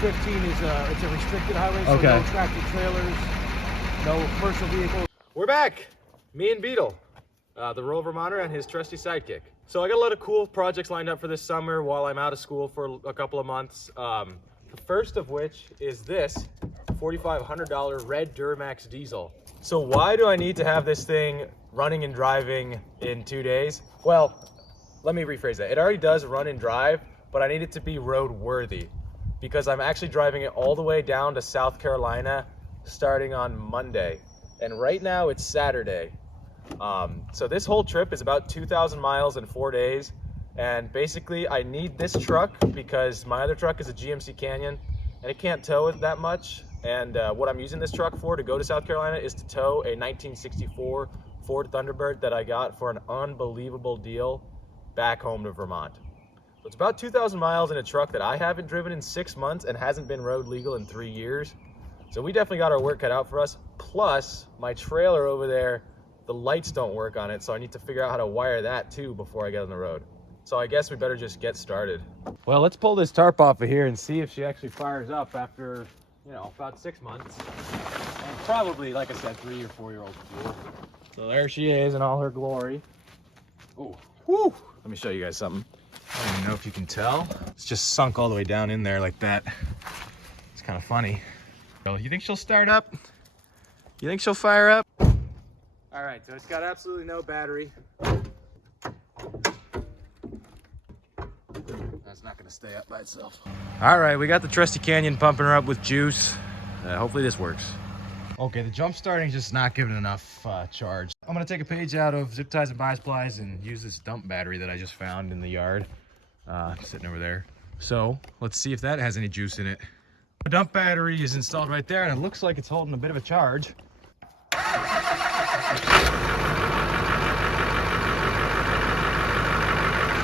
15 is it's a restricted highway, so Okay. no tractor trailers, no commercial vehicles. We're back, me and Beetle, the rural Vermonter and his trusty sidekick. So I got a lot of cool projects lined up for this summer while I'm out of school for a couple of months. The first of which is this $4,500 red Duramax diesel. So why do I need to have this thing running and driving in 2 days? Well, let me rephrase that. It already does run and drive, but I need it to be road worthy because I'm actually driving it all the way down to South Carolina starting on Monday. And right now it's Saturday. So this whole trip is about 2,000 miles in 4 days. And basically I need this truck because my other truck is a GMC Canyon and it can't tow it that much. And what I'm using this truck for to go to South Carolina is to tow a 1964 Ford Thunderbird that I got for an unbelievable deal back home to Vermont. So it's about 2,000 miles in a truck that I haven't driven in 6 months and hasn't been road legal in 3 years. So we definitely got our work cut out for us. Plus my trailer over there, the lights don't work on it. So I need to figure out how to wire that too before I get on the road. So I guess we better just get started. Well, let's pull this tarp off of here and see if she actually fires up after, you know, about 6 months. And probably, like I said, 3 or 4 year old fuel. So there she is in all her glory. Oh, whoo! Let me show you guys something. I don't even know if you can tell. It's just sunk all the way down in there like that. It's kind of funny. You think she'll start up? You think she'll fire up? All right, so it's got absolutely no battery. That's not gonna stay up by itself. All right, we got the trusty Canyon pumping her up with juice. Hopefully this works. Okay, the jump starting just not giving enough charge. I'm gonna take a page out of zip ties and bi-splice and use this dump battery that I just found in the yard, sitting over there. So let's see if that has any juice in it. The dump battery is installed right there and it looks like it's holding a bit of a charge.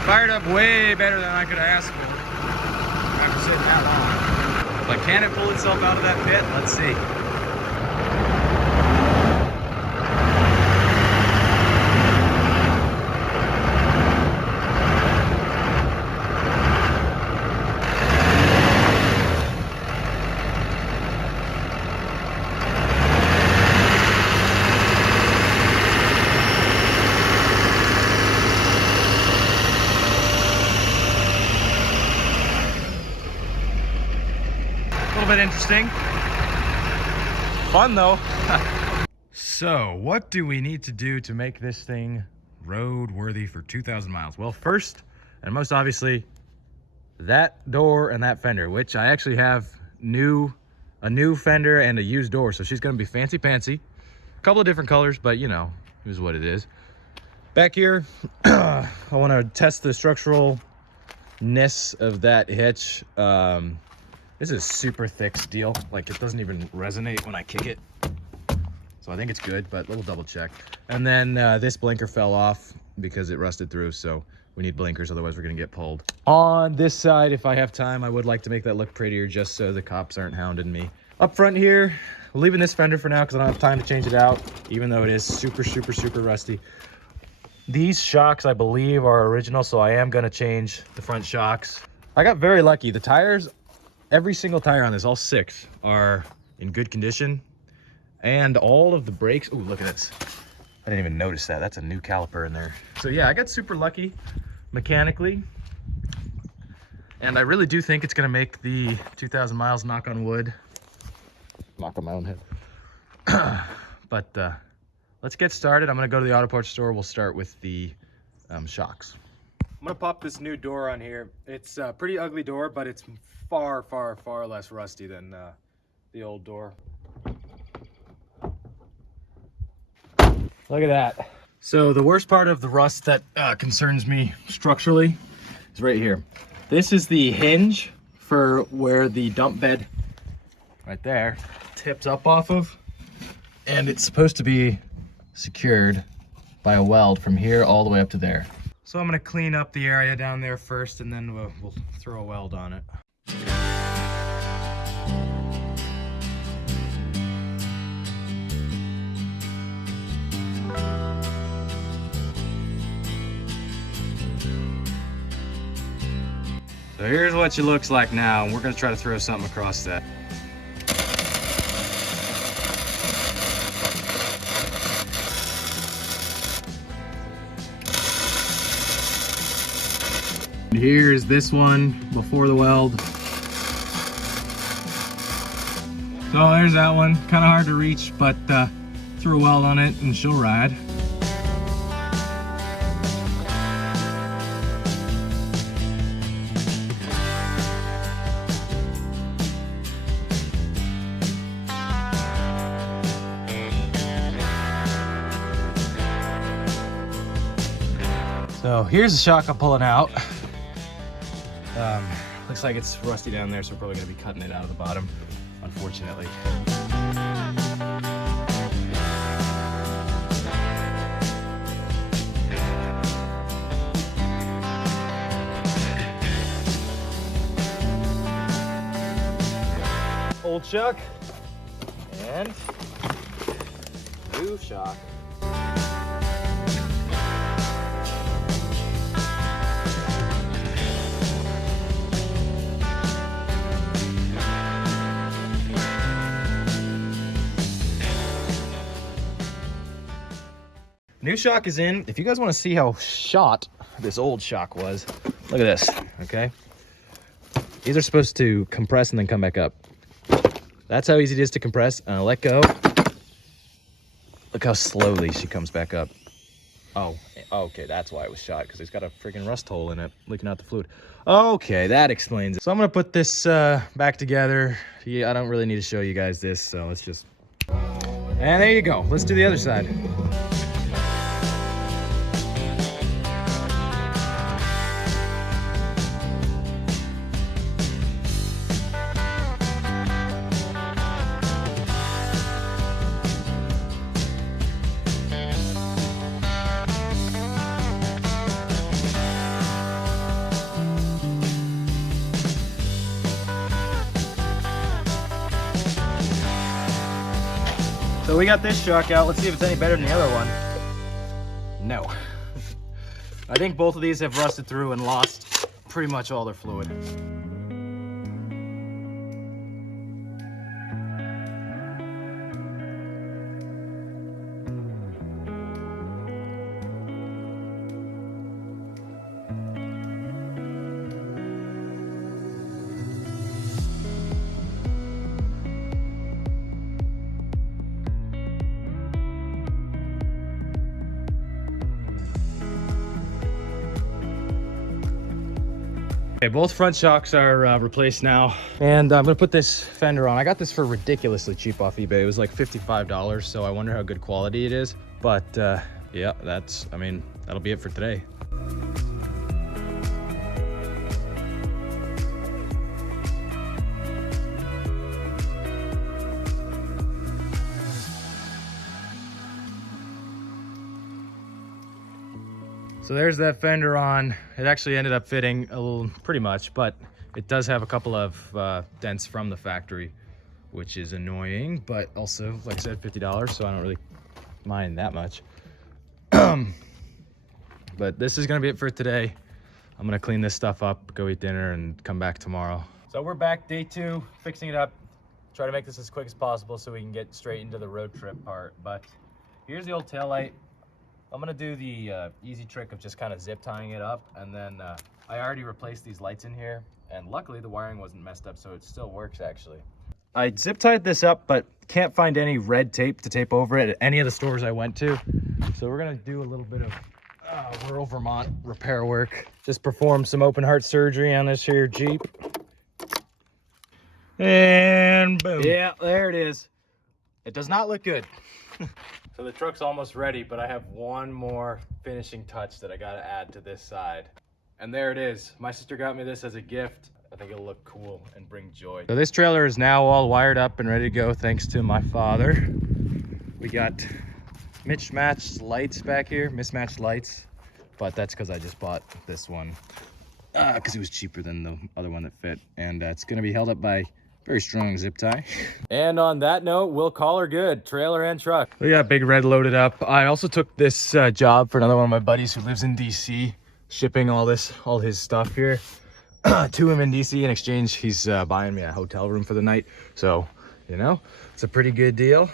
Fired up way better than I could ask for after sitting that long. But can it pull itself out of that pit? Let's see. A little bit interesting. Fun though. So what do we need to do to make this thing road worthy for 2,000 miles? Well, first and most obviously, that door and that fender, which I actually have a new fender and a used door. So she's gonna be fancy pantsy. A couple of different colors, but you know, it is what it is. Back here, I wanna test the structuralness of that hitch. This is super thick steel. Like it doesn't even resonate when I kick it. So I think it's good, but we'll double check. And then this blinker fell off because it rusted through. So we need blinkers, otherwise we're gonna get pulled. On this side, if I have time, I would like to make that look prettier just so the cops aren't hounding me. Up front here, we're leaving this fender for now because I don't have time to change it out, even though it is super, super, super rusty. These shocks, I believe, are original, so I am gonna change the front shocks. I got very lucky. The tires, every single tire on this, all 6, are in good condition. And all of the brakes, ooh, look at this. I didn't even notice that. That's a new caliper in there. So yeah, I got super lucky mechanically. And I really do think it's gonna make the 2,000 miles, knock on wood. Knock on my own head. But let's get started. I'm gonna go to the auto parts store. We'll start with the shocks. I'm gonna pop this new door on here. It's a pretty ugly door, but it's far, far, far less rusty than the old door. Look at that. So the worst part of the rust that concerns me structurally is right here. This is the hinge for where the dump bed right there tips up off of, and it's supposed to be secured by a weld from here all the way up to there. So I'm gonna clean up the area down there first, and then we'll throw a weld on it. So here's what it looks like now, and we're gonna try to throw something across that. Here's this one before the weld. So there's that one. Kind of hard to reach, but threw a weld on it and she'll ride. So here's the shock I'm pulling out. Looks like it's rusty down there, so we're probably gonna be cutting it out of the bottom, unfortunately. Old shock and new shock. New shock is in. If you guys want to see how shot this old shock was, look at this, okay? These are supposed to compress and then come back up. That's how easy it is to compress, and I let go. Look how slowly she comes back up. Oh, okay, that's why it was shot, because it's got a freaking rust hole in it, leaking out the fluid. Okay, that explains it. So I'm gonna put this back together. Yeah, I don't really need to show you guys this, so let's just... And there you go. Let's do the other side. So we got this shock out. Let's see if it's any better than the other one. No. I think both of these have rusted through and lost pretty much all their fluid. Okay, both front shocks are replaced now, and I'm gonna put this fender on. I got this for ridiculously cheap off eBay. It was like $55, so I wonder how good quality it is. But yeah, that'll be it for today. So there's that fender on. It actually ended up fitting a little, pretty much, but it does have a couple of dents from the factory, which is annoying, but also, like I said, $50, so I don't really mind that much. But this is gonna be it for today. I'm gonna clean this stuff up, go eat dinner, and come back tomorrow. So we're back, day 2, fixing it up. Try to make this as quick as possible so we can get straight into the road trip part. But here's the old taillight. I'm gonna do the easy trick of just kind of zip tying it up, and then I already replaced these lights in here, and luckily the wiring wasn't messed up, so it still works actually. I zip tied this up, but can't find any red tape to tape over it at any of the stores I went to. So we're gonna do a little bit of rural Vermont repair work. Just perform some open heart surgery on this here Jeep. And boom. Yeah, there it is. It does not look good. So the truck's almost ready, but I have one more finishing touch that I gotta add to this side. And there it is. My sister got me this as a gift. I think it'll look cool and bring joy. So this trailer is now all wired up and ready to go thanks to my father. We got mismatched lights back here, mismatched lights, but that's because I just bought this one because it was cheaper than the other one that fit. And it's gonna be held up by very strong zip tie. And on that note, we'll call her good, trailer and truck. We got Big Red loaded up. I also took this job for another one of my buddies who lives in DC, shipping all his stuff here. to him in DC. In exchange, he's buying me a hotel room for the night. So, you know, it's a pretty good deal.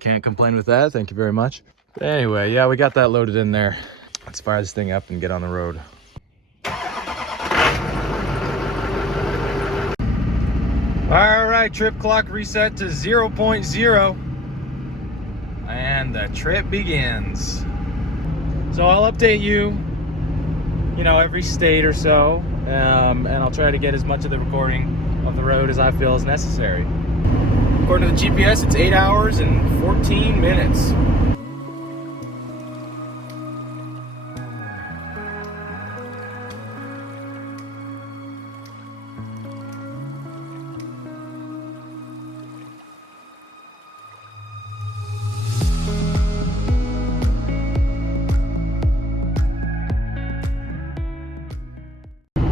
Can't complain with that. Thank you very much. But anyway, yeah, we got that loaded in there. Let's fire this thing up and get on the road. All right, trip clock reset to 0.0 and the trip begins. So I'll update you, every state or so, and I'll try to get as much of the recording of the road as I feel is necessary. According to the GPS, it's 8 hours and 14 minutes.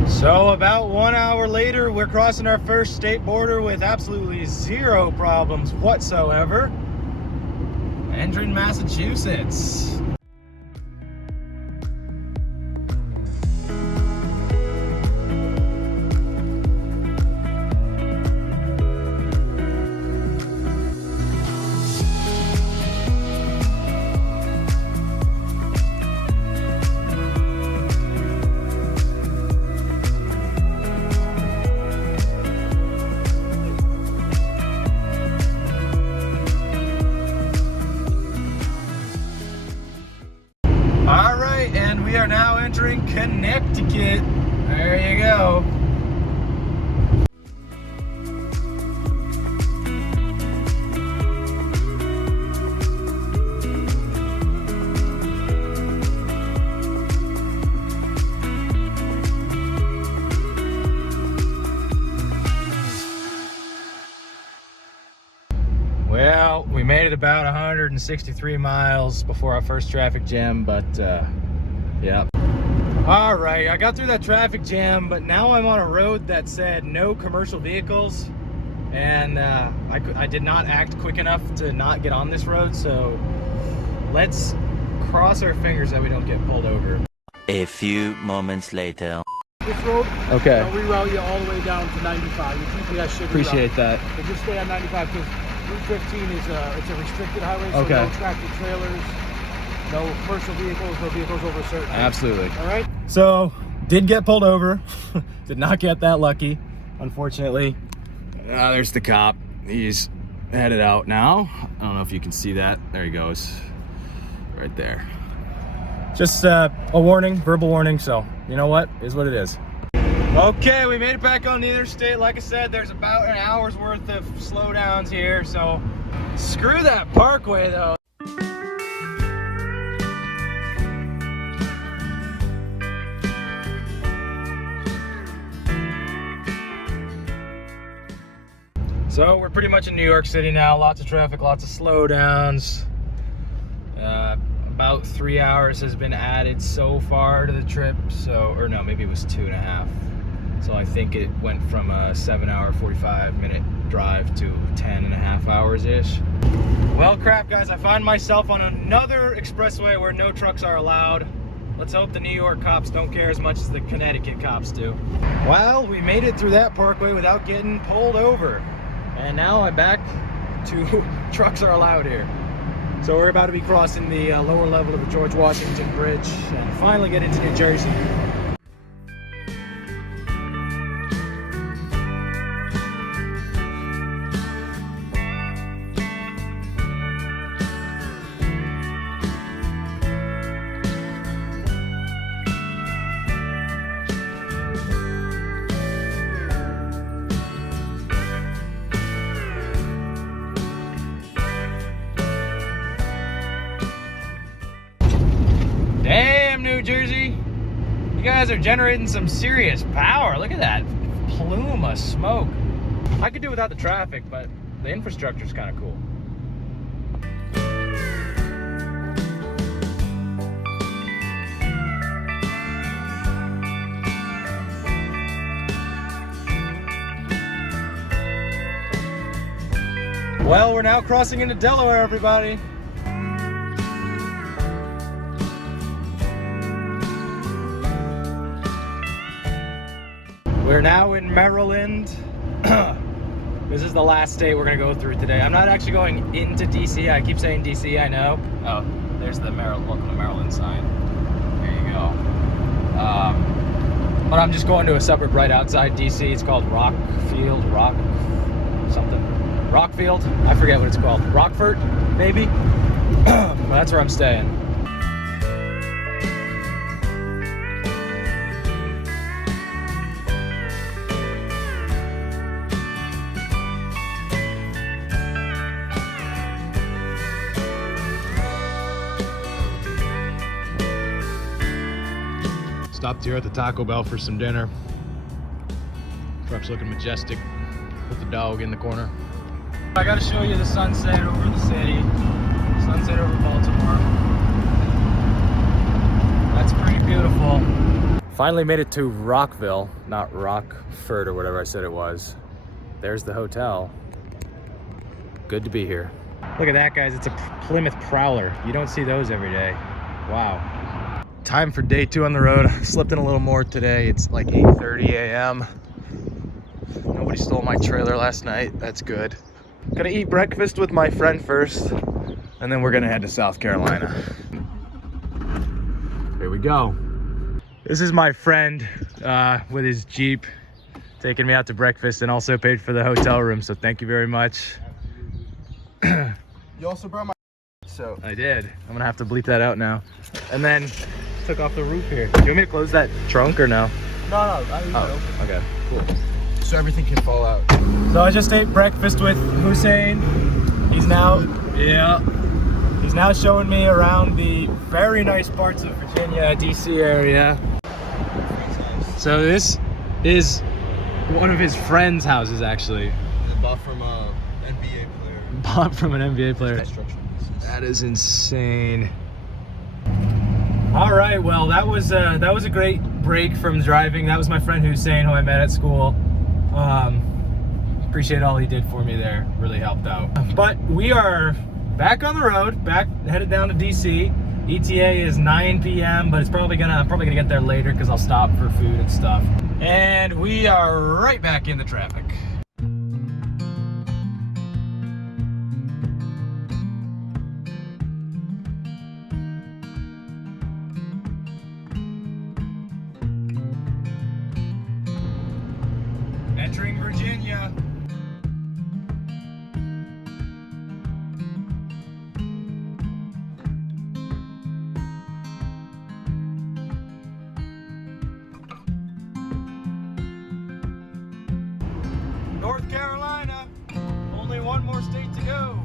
So about 1 hour later, we're crossing our first state border with absolutely zero problems whatsoever. Entering Massachusetts. And we are now entering Connecticut. There you go. Well, we made it about 163 miles before our first traffic jam, but yeah. All right, I got through that traffic jam, but now I'm on a road that said no commercial vehicles, and I did not act quick enough to not get on this road, so let's cross our fingers that we don't get pulled over. A few moments later. This road, okay, will reroute you all the way down to 95. Your GPS should appreciate that. But just stay on 95 because Route 15 is it's a restricted highway, so okay. No tractor trailers, no commercial vehicles, no vehicles over a certain height. Absolutely. All right. So did get pulled over. Did not get that lucky, unfortunately. There's the cop. He's headed out now. I don't know if you can see that. There he goes, right there. Just a warning, verbal warning. So you know what is what it is. Okay, we made it back on the interstate. Like I said, there's about an hour's worth of slowdowns here. So screw that parkway though. So we're pretty much in New York City now. Lots of traffic, lots of slowdowns. About 3 hours has been added so far to the trip. So, or no, maybe it was 2.5. So I think it went from a 7-hour, 45-minute drive to 10.5 hours-ish. Well, crap, guys, I find myself on another expressway where no trucks are allowed. Let's hope the New York cops don't care as much as the Connecticut cops do. Well, we made it through that parkway without getting pulled over. And now I'm back to trucks are allowed here. So we're about to be crossing the lower level of the George Washington Bridge and finally get into New Jersey. Damn, New Jersey. You guys are generating some serious power. Look at that plume of smoke. I could do without the traffic, but the infrastructure is kind of cool. Well, we're now crossing into Delaware, everybody. We're now in Maryland. This is the last state we're gonna go through today. I'm not actually going into DC. I keep saying DC, I know. Oh, there's the Welcome to Maryland sign. There you go. But I'm just going to a suburb right outside DC. It's called Rockfield, Rockfield? I forget what it's called. Rockford, maybe? Well, that's where I'm staying. Stopped here at the Taco Bell for some dinner. Truck's looking majestic with the dog in the corner. I gotta show you the sunset over the city. Sunset over Baltimore. That's pretty beautiful. Finally made it to Rockville, not Rockford or whatever I said it was. There's the hotel. Good to be here. Look at that, guys. It's a Plymouth Prowler. You don't see those every day. Wow. Time for day 2 on the road. Slept in a little more today. It's like 8:30 a.m. Nobody stole my trailer last night. That's good. Gonna eat breakfast with my friend first, and then we're gonna head to South Carolina. Here we go. This is my friend with his Jeep, taking me out to breakfast and also paid for the hotel room, so thank you very much. You also brought my so I did. I'm gonna have to bleep that out now. And then took off the roof here. Do you want me to close that trunk or no? No, I leave it open. Okay, cool. So everything can fall out. So I just ate breakfast with Hussein. He's now showing me around the very nice parts of Virginia, DC area. So this is one of his friend's houses, actually. Bought from an NBA player. Bought from an NBA player. Construction business. That is insane. All right, well, that was a great break from driving. That was my friend Hussein, who I met at school. Appreciate all he did for me there. Really helped out. But we are back on the road, headed down to DC. ETA is 9 p.m., but I'm probably gonna get there later because I'll stop for food and stuff. And we are right back in the traffic. Entering Virginia. North Carolina. Only one more state to go.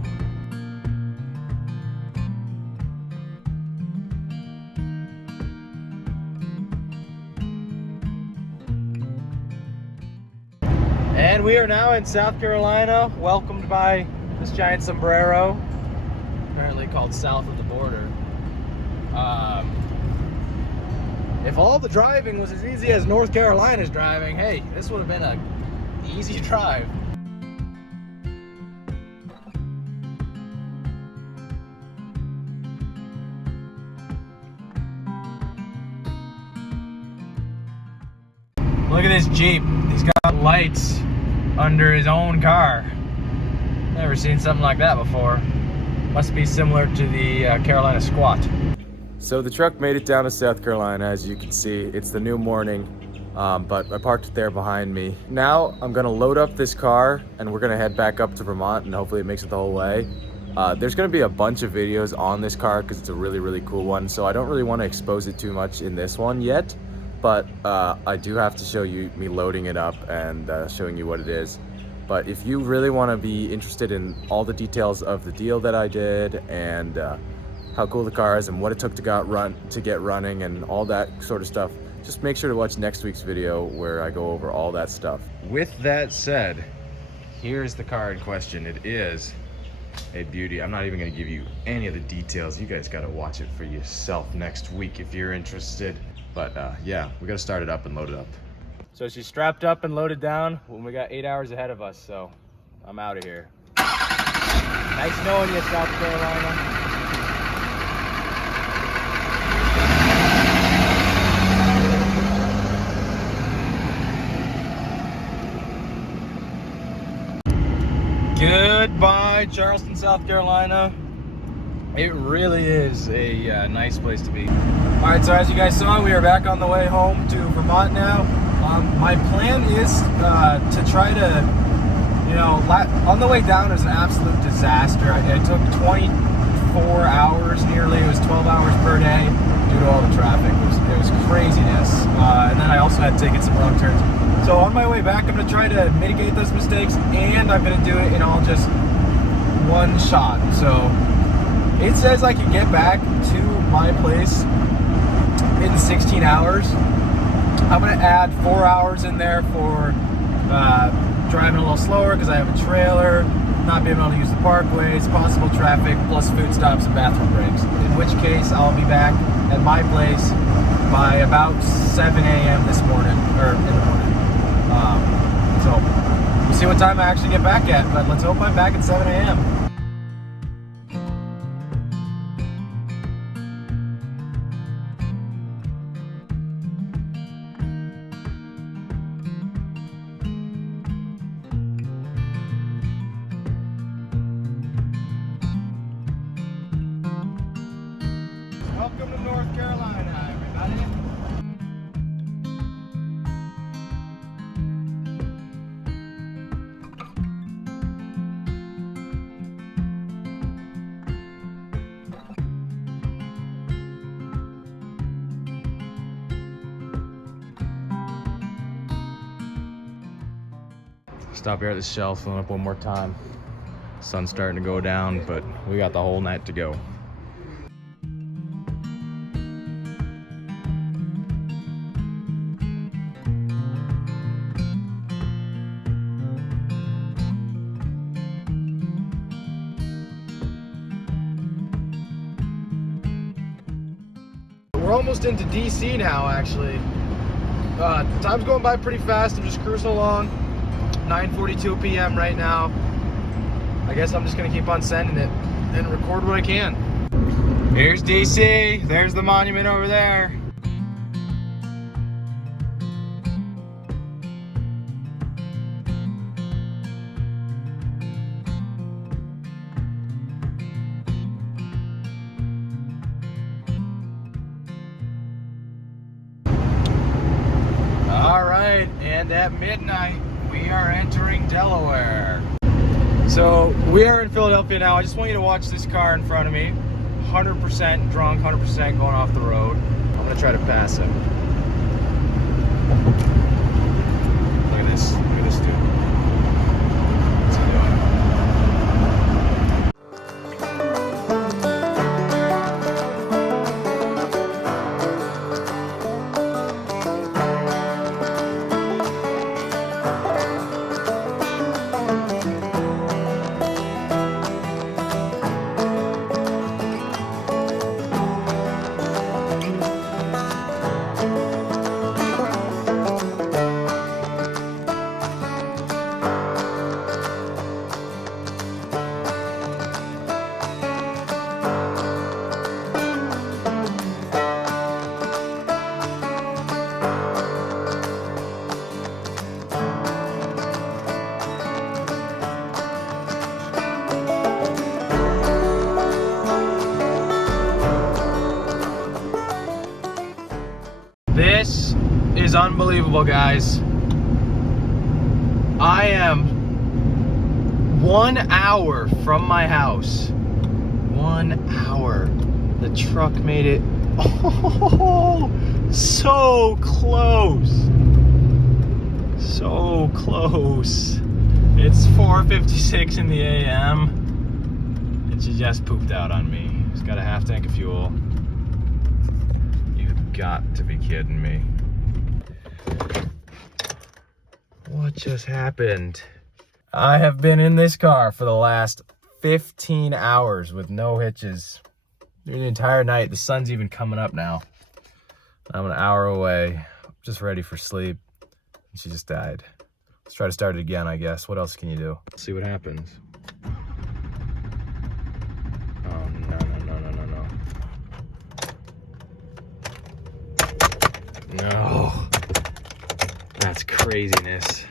And we are now in South Carolina, welcomed by this giant sombrero, apparently called south of the border. If all the driving was as easy as North Carolina's driving, hey, this would have been an easy drive. Look at this Jeep. He's got lights under his own car. Never seen something like that before. Must be similar to the Carolina Squat. So the truck made it down to South Carolina, as you can see. It's the new morning, but I parked it there behind me. Now I'm gonna load up this car and we're gonna head back up to Vermont and hopefully it makes it the whole way. There's gonna be a bunch of videos on this car because it's a really, really cool one. So I don't really want to expose it too much in this one yet. But I do have to show you me loading it up and showing you what it is. But if you really want to be interested in all the details of the deal that I did and how cool the car is and what it took to get running and all that sort of stuff, just make sure to watch next week's video where I go over all that stuff. With that said, here's the car in question. It is a beauty. I'm not even going to give you any of the details. You guys got to watch it for yourself next week if you're interested. But yeah, we gotta start it up and load it up. So she's strapped up and loaded down when we got 8 hours ahead of us, so I'm out of here. Nice knowing you, South Carolina. by Charleston, South Carolina. It really is a nice place to be. All right, so as you guys saw, we are back on the way home to Vermont now. My plan is to try to, you know, on the way down it was an absolute disaster. It took 24 hours nearly. It was 12 hours per day due to all the traffic. It was craziness. And then I also had to take some wrong turns. So on my way back, I'm gonna try to mitigate those mistakes, and I'm gonna do it in all just one shot. So it says I can get back to my place in 16 hours. I'm gonna add 4 hours in there for driving a little slower because I have a trailer, not being able to use the parkways, possible traffic, plus food stops and bathroom breaks. In which case, I'll be back at my place by about 7 a.m. this morning, or in the morning. So we'll see what time I actually get back at, but let's hope I'm back at 7 a.m. Welcome to North Carolina, everybody. Stop here at the Shell, filling up one more time. Sun's starting to go down, but we got the whole night to go. We're almost into DC now, actually. Time's going by pretty fast. I'm just cruising along. 9:42 p.m. right now. I guess I'm just gonna keep on sending it and record what I can. Here's DC. There's the monument over there. All right, and at midnight, we are entering Delaware. So we are in Philadelphia now. I just want you to watch this car in front of me. 100% drunk, 100% going off the road. I'm gonna try to pass him. Look at this. Look at this dude. What's he doing? This is unbelievable, guys. I am 1 hour from my house. 1 hour. The truck made it. Oh, so close. So close. It's 4:56 in the AM. And she just pooped out on me. She's got a half tank of fuel. Got to be kidding me. What just happened? I have been in this car for the last 15 hours with no hitches. The entire night. The sun's even coming up now. I'm an hour away. Just ready for sleep. She just died. Let's try to start it again, I guess. What else can you do? Let's see what happens. Oh, no. No, that's craziness.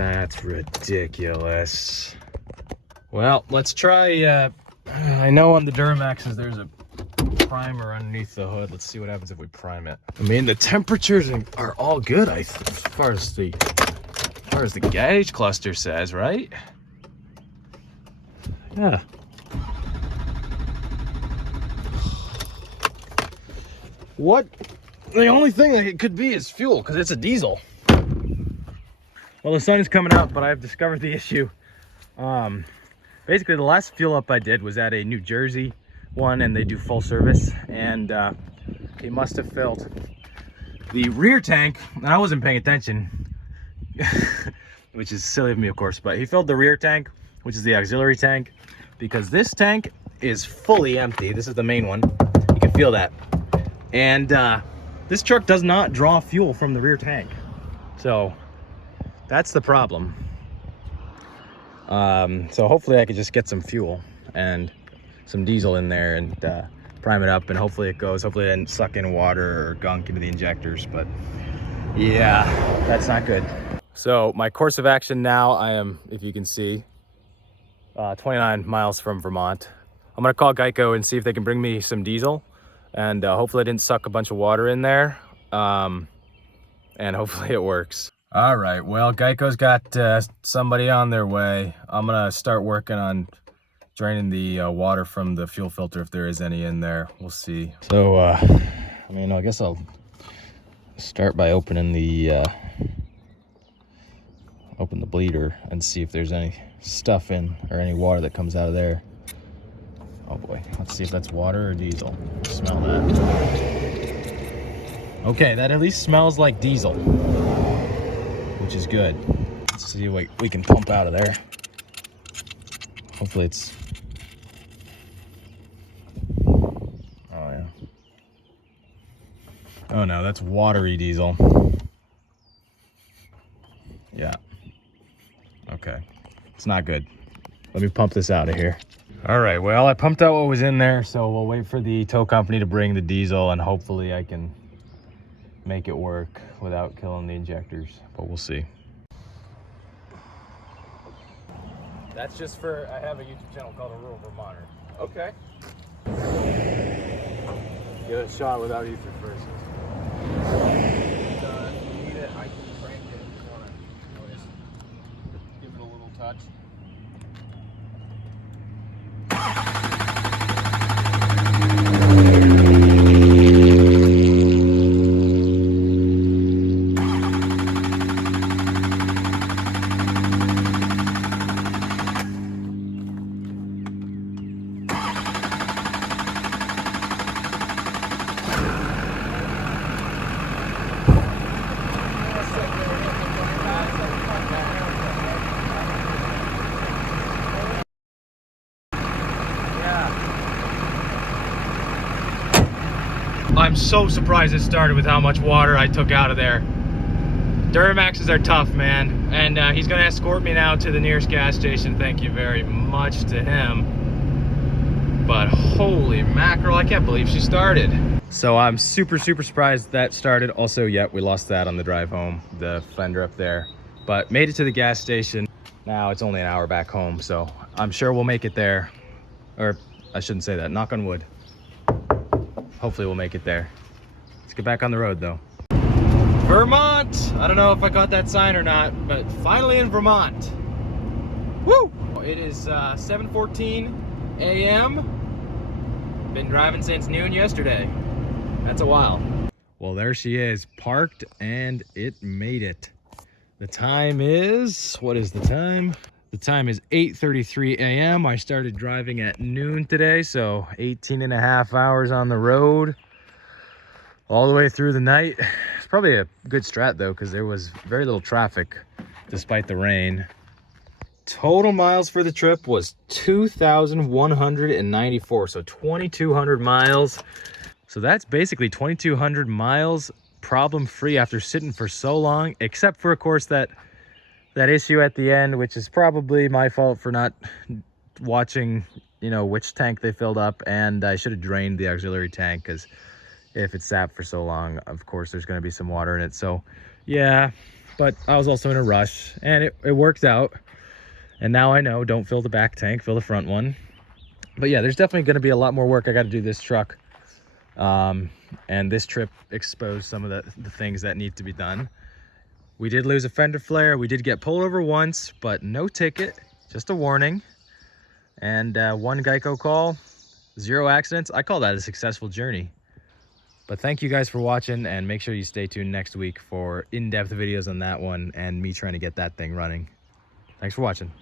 That's ridiculous. Well, let's try, I know on the Duramaxes there's a primer underneath the hood. Let's see what happens if we prime it. I mean, the temperatures are all good, as far as the gauge cluster says, right? Yeah. What? The only thing that it could be is fuel, because it's a diesel. Well, the sun is coming up, but I've discovered the issue. Basically, the last fuel up I did was at a New Jersey one, and they do full service, and he must have filled the rear tank, and I wasn't paying attention, which is silly of me, of course, but he filled the rear tank, which is the auxiliary tank, because this tank is fully empty. This is the main one. You can feel that. And this truck does not draw fuel from the rear tank. So that's the problem. So hopefully I could just get some fuel and some diesel in there and prime it up, and hopefully it goes. Hopefully it didn't suck in water or gunk into the injectors, but yeah, that's not good. So my course of action now, I am, if you can see, 29 miles from Vermont. I'm gonna call Geico and see if they can bring me some diesel, and hopefully I didn't suck a bunch of water in there, and hopefully it works. All right, well, Geico's got somebody on their way. I'm gonna start working on draining the water from the fuel filter if there is any in there. We'll see. So, I mean, I guess I'll start by opening the bleeder and see if there's any stuff in or any water that comes out of there. Oh boy, let's see if that's water or diesel. Smell that. Okay, that at least smells like diesel, which is good. Let's see what we can pump out of there. Hopefully it's, oh yeah. Oh no, that's watery diesel. Yeah. Okay, it's not good. Let me pump this out of here. All right, well, I pumped out what was in there, so we'll wait for the tow company to bring the diesel, and hopefully I can make it work without killing the injectors, but we'll see. That's just for, I have a YouTube channel called A Rural Vermonter. Okay. Give it a shot without ether first. You need it, I can crank it if you want to just give it a little touch. I'm so surprised it started with how much water I took out of there. Duramaxes are tough, man. And he's gonna escort me now to the nearest gas station. Thank you very much to him. But holy mackerel, I can't believe she started. So I'm super surprised that started. Also, yeah, we lost that on the drive home, the fender up there. But made it to the gas station. Now it's only an hour back home, so I'm sure we'll make it there. Or I shouldn't say that, knock on wood. Hopefully we'll make it there. Let's get back on the road though. Vermont! I don't know if I got that sign or not, but finally in Vermont. Woo! It is 7:14 a.m. Been driving since noon yesterday. That's a while. Well, there she is, parked, and it made it. The time is, what is the time? The time is 8:33 a.m. I started driving at noon today, so 18 and a half hours on the road all the way through the night. It's probably a good strat though, because there was very little traffic despite the rain. Total miles for the trip was 2,194, so 2,200 miles. So that's basically 2,200 miles problem-free after sitting for so long, except for, of course, that issue at the end, which is probably my fault for not watching, you know, which tank they filled up, and I should have drained the auxiliary tank, because if it's sat for so long, of course there's going to be some water in it. So yeah, but I was also in a rush, and it worked out. And now I know, don't fill the back tank, fill the front one. But yeah, there's definitely going to be a lot more work I got to do this truck. And this trip exposed some of the things that need to be done. We did lose a fender flare. We did get pulled over once, but no ticket, just a warning. And 1 Geico call, 0 accidents. I call that a successful journey. But thank you guys for watching, and make sure you stay tuned next week for in-depth videos on that one and me trying to get that thing running. Thanks for watching.